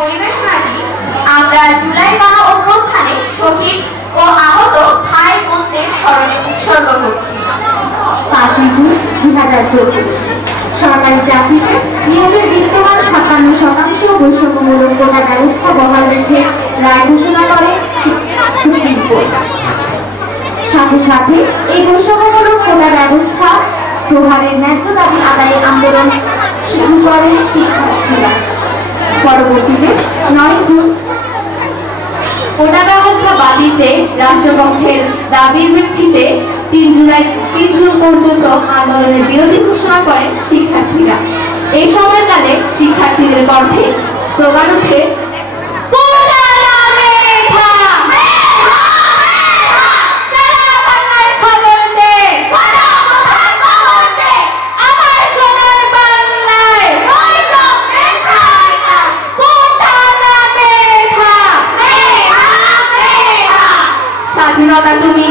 পরিবেশনাটি আমরা জুলাই গণ অভ্যুত্থানে শহীদ ও আহত ভাই বোনদের স্মরণে উৎসর্গ করছি। 5 জুন 2024 সরকারি চাকরিতে নিয়োগের বিদ্যমান 56% বৈষম্যমূলক কোটা ব্যবস্থা বহাল রেখে রায় ঘোষণা করে সুপ্রিম কোর্ট। সাথে সাথে এই বৈষম্যমূলক কোটা ব্যবস্থা প্রহারের ন্যায্য দাবি আদায়ে আন্দোলন শুরু করে শিক্ষার্থীরা। পরবর্তীতে 9 জুন কোটা ব্যবস্থা বাতিল চেয়ে রাষ্ট্রপক্ষের দাবির ভিত্তিতে 3 জুন পর্যন্ত আন্দোলনের বিরোধী ঘোষণা করেন শিক্ষার্থীরা। এই সময়কালে শিক্ষার্থীদের কণ্ঠে স্লোগান উঠে স্বাধীনতা তুমি,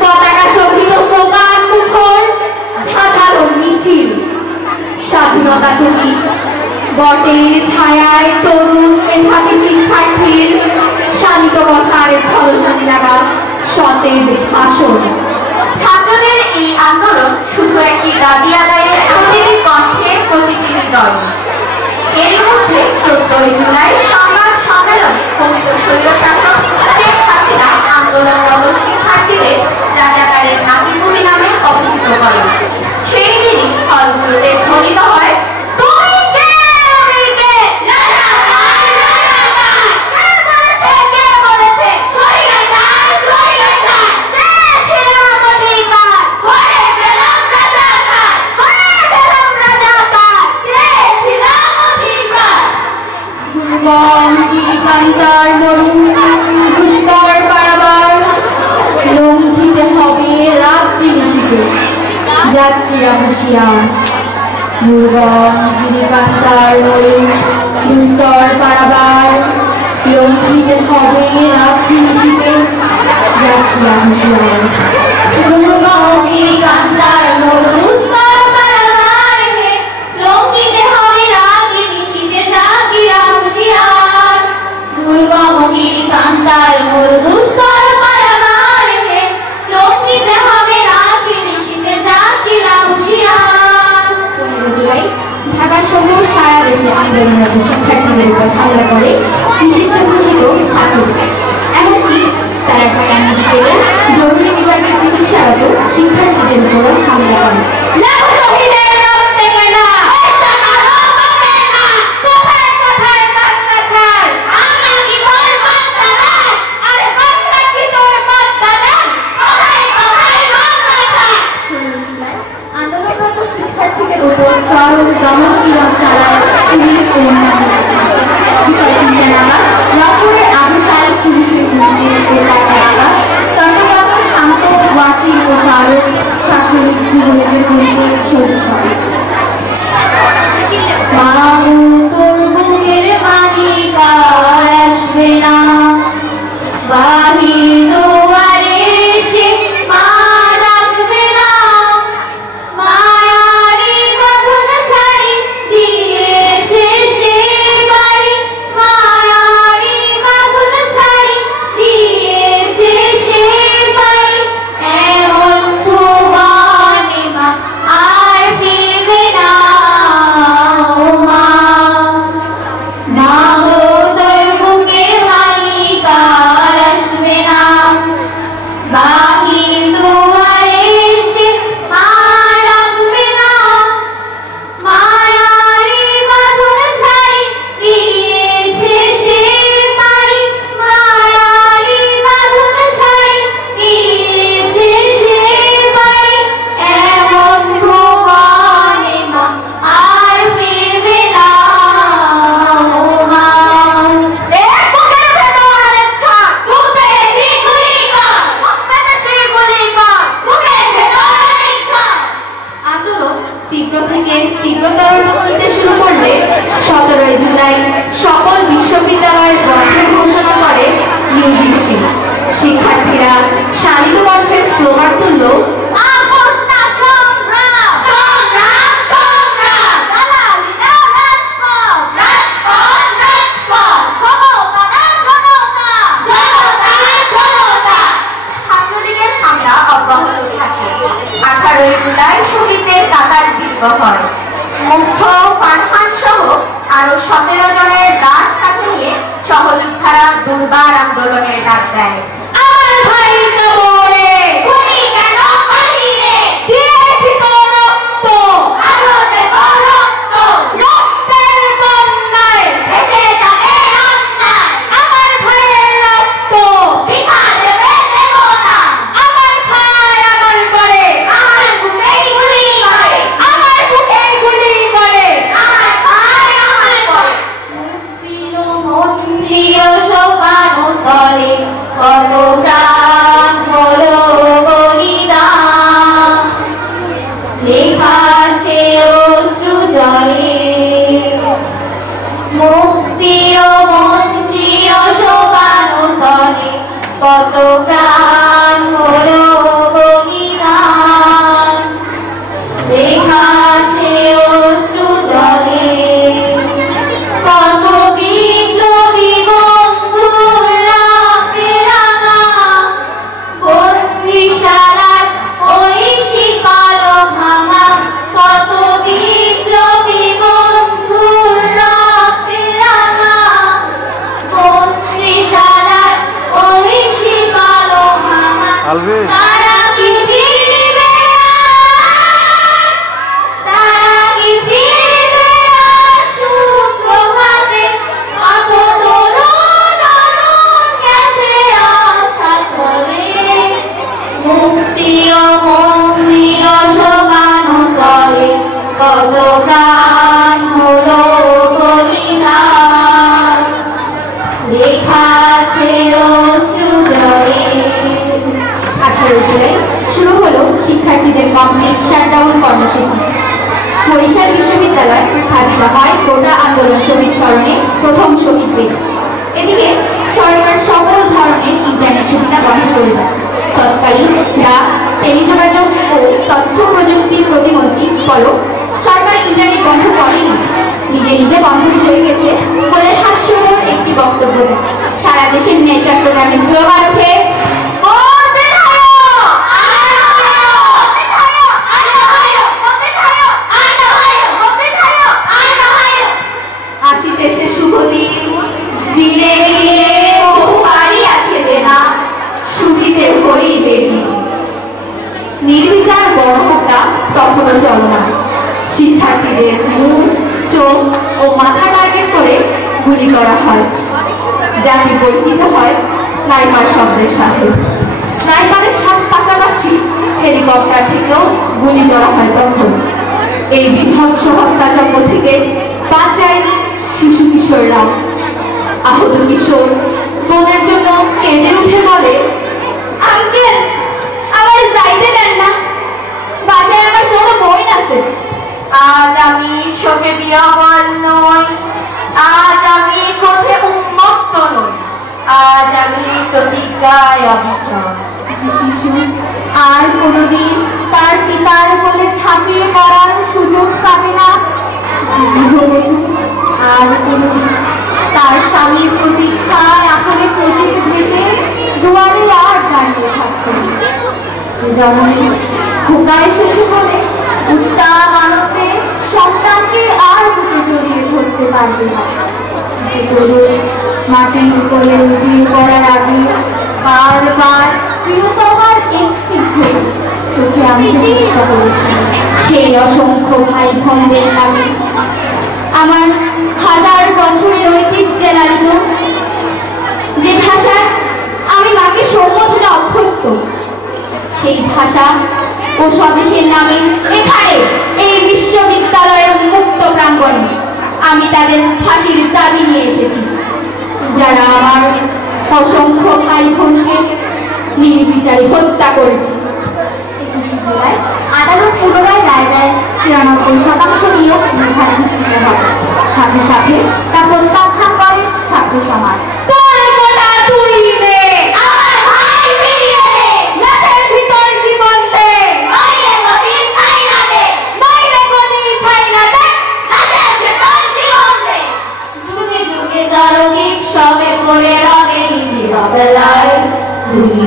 পতাকা শহীদ স্লোগান মুখর ঝাঁঝালো মিছিল। স্বাধীনতা তুমি, বটের ছায়ায় তরুণ মেধাবী শিক্ষার্থীর শান্ত কথার ঝলসানি লাগা সতেজ ভাষণ। ছাত্রদের এই আন্দোলন শুধু একটি দাবি আদায়ের প্রতিটি কণ্ঠে প্রতিটি হৃদয়। এর মধ্যে 14 জুলাই সংবাদ সম্মেলনে কথিত স্বৈরশাসক শেখ হাসিনা আন্দোলনরত শিক্ষার্থীদের রাজাকারের নাতিপুতি নামে অভিহিত করেন। সেই দিনই হলগুলোতে ধ্বনিত হয় যাত্রীরা হুঁশিয়ার, দুর্গম গিরিকান্তার নলিন দুস্তর পারাবার লঙ্ঘিতে হবে রাত্রি নিশীথে। যাত্রীরা হুঁশিয়ার, দুর্গম গিরিকান্তার দুস্তর পারাবার লঙ্ঘিতে হবে রাত্রি নিশীথে। যাত্রীরা হুঁশিয়ার, দুর্গম গিরিকান্তার দুস্তর পারাবার লঙ্ঘিতে হবে রাত্রি নিশীথে। ঢাকা সহ সারা দেশে আন্দোলনরত শিক্ষার্থীদের উপর হামলা করে নিষিদ্ধ ঘোষিত ছাত্রদের। এমনকি তারা ঢাকা মেডিকেলের জরুরি বিভাগের চিকিৎসারত শিক্ষার্থীদের উপর হামলা করে। শিক্ষার্থীদের উপর চরম দমন চালায় পুলিশ ও রংপুরের আবু সাইদ পুলিশের চট্টগ্রামের শান্ত ওয়াসি ও ফারুক ছাত্রলীগ যুবলীগের গুলিতে 17 জনের লাশ কাছে নিয়ে সহযোদ্ধারা দুর্বার আন্দোলনের ডাক দেয়। আমার ভাই কবরে তুমি কেন বাহিরে দিয়েছি তো রক্ত, আরো দেব রক্ত, রক্তের বন্যায় ভেসে যাবে অন্যায়। আমার ভাইয়ের রক্ত বৃথা দেবে দেব না। আমার ভাই আমার করে, আমার বুকেই গুলি করে, আমার বুকেই গুলি করে, আমার ভাই আমার করে। মুক্তির মন্দির সোপান তলে কত প্রাণ হলো বলিদান, লেখা আছে অশ্রু জলে। মুক্তির মন্দির সোপান তলে কত প্রাণ হলো বলিদান, লেখা আছে অশ্রু জলে। কত বিপ্লবী বন্ধুর রাতে রাঙা বন্দিশালার ওই শিকল ভাঙা। কত বিপ্লবী বন্ধুর রাতে রাঙা বন্দিশালার ওই শিকল ভাঙা। তারা কি ফিরবে আর? তারা কি ফিরবে আর সুপ্রভাতে? কত তরুণ অরুণ গেছে আশ্বাসনে। মুক্তি ও মন্দির সমান তলে কত প্রাণ হলো বলিদান, লেখা আছে অশ্রু জলে। 18 জুলাই শুরু হলো শিক্ষার্থীদের কমপ্লিট শাটডাউন কর্মসূচি। বরিশাল বিশ্ববিদ্যালয় স্থাপিত হয় কোটা আন্দোলন শহীদ স্মরণে প্রথম শহীদ বেদি। এদিকে সরকার সকল ধরনের ইন্টারনেট সুবিধা বন্ধ করে দেয়। তৎকালীন ডাক, টেলিযোগাযোগ ও তথ্য প্রযুক্তি প্রতিমন্ত্রী পলক সরকার ইন্টারনেট বন্ধ করেনি, নিজে নিজে বন্ধ হয়ে গেছে বলে হাস্যকর একটি বক্তব্য দেয়। সারা দেশের নেট চট্টগ্রামে স্লোগান ওঠে, আসিতেছে শুভদিন, দিলে দিলে বহু বাড়ি আছে দেনা, সুদিতে হইবে দিন। নির্বিচার গণহত্যা তখনও চলমান। শিক্ষার্থীদের মুখ, চোখ ও মাথা টার্গেট করে গুলি করা হয়, যাকে পরিচিত হয় স্নাইপার শব্দের সাথে। স্নাইপারের পাশাপাশি হেলিকপ্টার থেকেও গুলি করা হয় তখন। এই বিভৎস হত্যাযজ্ঞ থেকে বাদ যায়নি শিশু কিশোররা। আহত কিশোর বোনের জন্য কেঁদে উঠে বলে, আঙ্কেল আমার যাইতে দেন না, বাসায় আমার ছোট বোন আছে। আজ আমি শোকে বিহ্বল নই, আজ আমি ক্রোধে উন্মত্ত নই, আজ আমি প্রতিজ্ঞায় অবিচল। শিশু আর কোনোদিন তার পিতার বলে ছাপিয়ে পড়ার সুযোগ পাবে না। আর কোনোদিন তার স্বামীর প্রতীক্ষায় আসলে প্রতীক থেকে দুয়ারে আর দাঁড়িয়ে থাকবে। যে জননী খোকা এসেছে বলে উত্তাপ আনন্দে সন্তানকে আর বুকে জড়িয়ে ধরতে পারবে না। যে তরুণ মাটির উপরে উঠিয়ে পড়ার আগে বারবার প্রিয়তমার একটি ছবি চোখে আনতে চেষ্টা করেছি। সেই অসংখ্য ভাই বোনদের নামে আমার হাজার বছরের ঐতিহ্যে লালিত, যে ভাষায় আমি মাকে সম্বোধনে অভ্যস্ত, সেই ভাষা ও স্বদেশের নামে এখানে এই বিশ্ববিদ্যালয়ের মুক্ত প্রাঙ্গণে আমি তাদের ফাঁসির দাবি নিয়ে এসেছি, যারা আমার অসংখ্য ভাই বোনকে নির্বিচারে হত্যা করেছে। 21 জুলাই আদালত পুনরায় রায় দেয় 93% নিয়োগ নির্ধারিত হবে। সাথে সাথে তা প্রত্যাখ্যান করে ছাত্র সমাজ।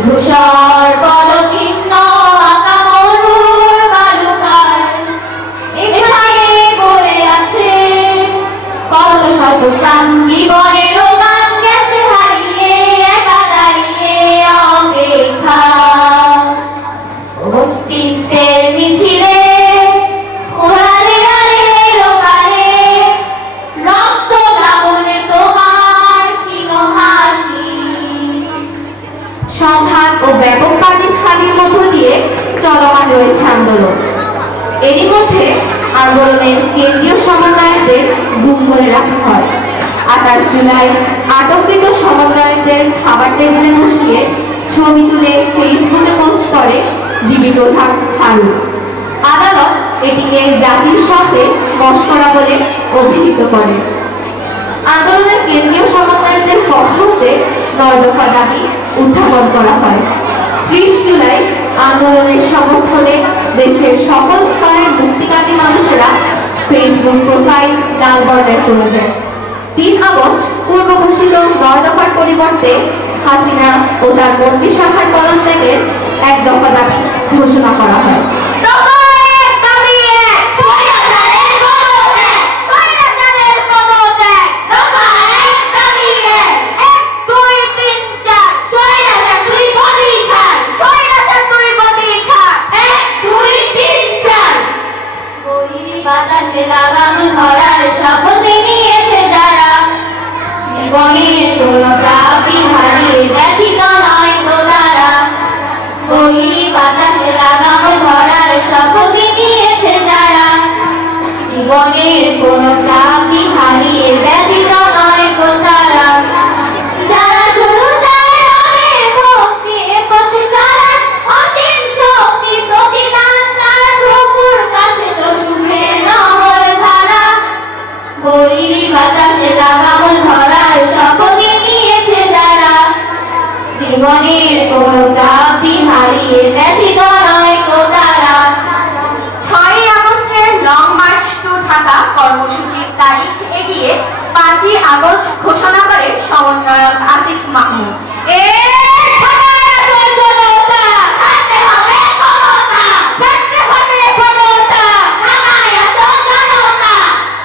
ধূসর পদচিহ্ন আঁকা মরুর বালুকায় এখানে পড়ে আছে কত শত প্রাণ জীবনের গান গেছে হারিয়ে একা দাঁড়িয়ে অপেক্ষা অস্তিত্বের মিছিলে সংঘাত ও ব্যাপক খালির মধ্য দিয়ে চলমান রয়েছে আন্দোলন। এরই মধ্যে আন্দোলনের কেন্দ্রীয় সমন্বয়কদের গুম করে রাখা হয়। 28 জুলাই আটককৃত সমন্বয়কদের খাবার টেবিলে বসিয়ে ছবি তুলে ফেসবুকে পোস্ট করে ডিবি প্রধান ফারুক। আদালত এটিকে জাতির সাথে মশকরা বলে অভিহিত করে। আন্দোলনের কেন্দ্রীয় সমন্বয়কদের পক্ষ হতে 9 দফা দাবি উত্থাপন করা হয়। 30 জুলাই আন্দোলনের সমর্থনে দেশের সকল স্তরের মুক্তিকামী মানুষেরা ফেসবুক প্রোফাইল লাল বর্ণের তুলে দেন। 3 আগস্ট পূর্ব ঘোষিত 9 দফার পরিবর্তে হাসিনা ও তার মন্ত্রী শাখার পদত্যাগের 1 দফা দাবি ঘোষণা করা হয়। বাতাসে লাগাম ধরার শপথ নিয়েছে যারা জীবনের কোনো প্রাপ্তি হারিয়ে ব্যথিত নয় তো তারা বহিরি বাতাসে লাগাম ধরার শপথ নিয়েছে যারা জীবনের কোনো প্রাপ্তি হারিয়ে ব্যথিত নয় তো তারা যারা শুধু চায় রবের ভক্তি পথে চলার অসীম শক্তি প্রতিদান তার প্রভুর কাছে তো সুখের নহর ধারা বৈরী বাতাসে লাগাম ধরার শপথ নিয়েছে যারা জীবনের কোনো প্রাপ্তি হারিয়ে ব্যথিত নয় তো তারা। 6ই আগস্টের লং মার্চ টু ঢাকা কর্মসূচির তারিখ এগিয়ে 5ই আগস্ট ঘোষণা করে সমন্বয়ক আসিফ মাহমুদ।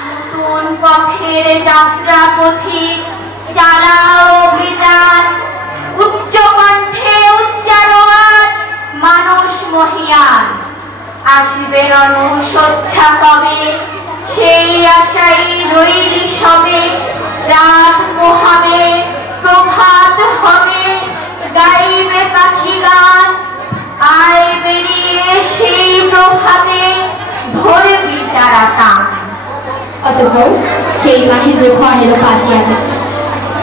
নতুন পথের যাত্রা পথিক চালাও অভিযান উচ্চ কণ্ঠে উচ্চারণ মানুষ মহিয়ান আসবে রণসজ্জা কবে সেই আশাই রইলি সবে রাত পোহাবে প্রভাত হবে গাইবে পাখি গান আয় বেরিয়ে সেই প্রভাতে ধরবি তারা টান। অতঃপর সেই মাহেন্দ্র খন এলো 5ই আগস্ট।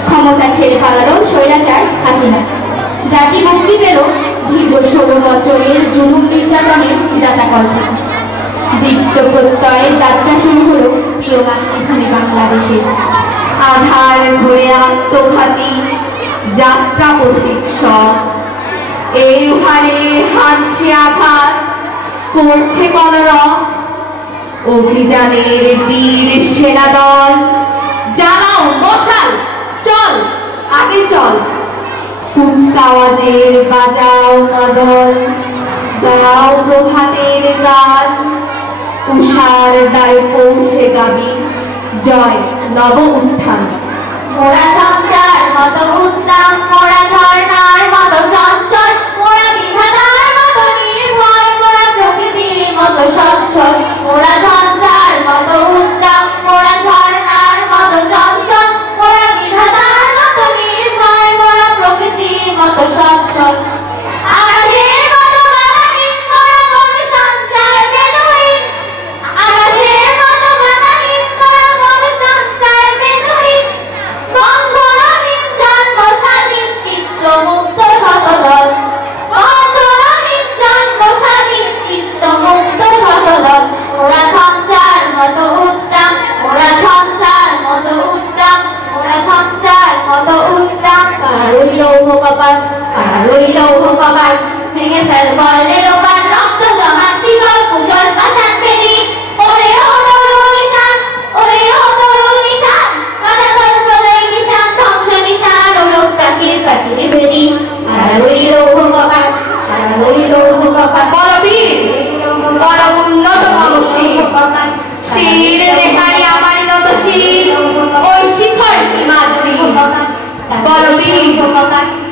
ক্ষমতা ছেড়ে পালালো স্বৈরাচার হাসিনা। জাতি মুক্তি পেল দীর্ঘ 16 বছরের জুলুম নির্যাতনের যাতাকল থেকে। দীপ্ত প্রত্যয়ে যাত্রা শুরু হলো প্রিয় মাতৃভূমি বাংলাদেশের। আধার ঘুরে আত্মঘাতী যাত্রা পথিক সব এই হারে হানছে আঘাত করছে কলরব অভিযানের বীর সেনা দল জ্বালাও মশাল চল আগে চল কুচকাওয়াজের বাজাও মাদল গাও প্রভাতের গান উষার দ্বারে পৌঁছে গাবি জয় নব উত্থান। মোরা ঝঞ্ঝার মতো উদ্দাম মোরা ঝর্ণার মতো চঞ্চল মোরা বিধাতার মতো নির্ভয় মোরা প্রকৃতির মতো সচ্ছল মোরা ঝঞ্ঝার মতো উদ্দাম মোরা ঝর্ণার মতো চঞ্চল মোরা বিধাতার মতো নির্ভয় মোরা প্রকৃতির মতো সচ্ছল আকাশের মতো বাতাহীন মোরা গরু সঞ্চার বেদুইন আকাশের মতো বাতাহীন মোরা গরু সঞ্চার বেদুইন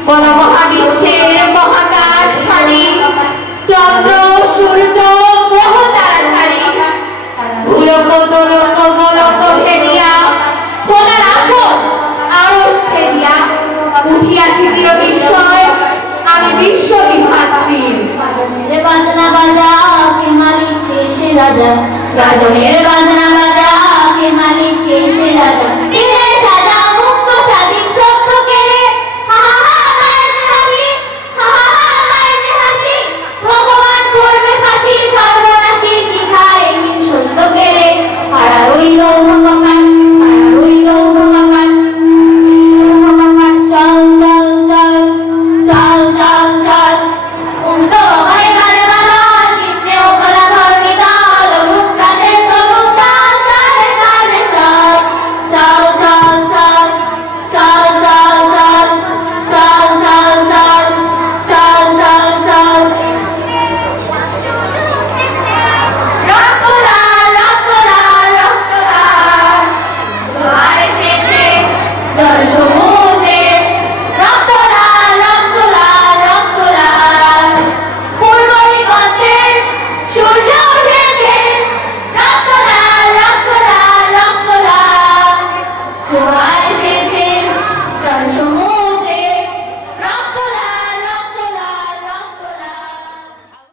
কোন মহাবিশ্বের মহাকাশ খালি চন্দ্র সূর্য গ্রহ তারা ছাড়ি ভুলক দোলক গোলক ভেদিয়া কোনার আসন আরশ ছেদিয়া উঠিয়াছি চির বিস্ময় আমি বিশ্ব বিধাত্রীর বাজনা বাজা কে মালিক কে সে রাজা রাজনের বাজনা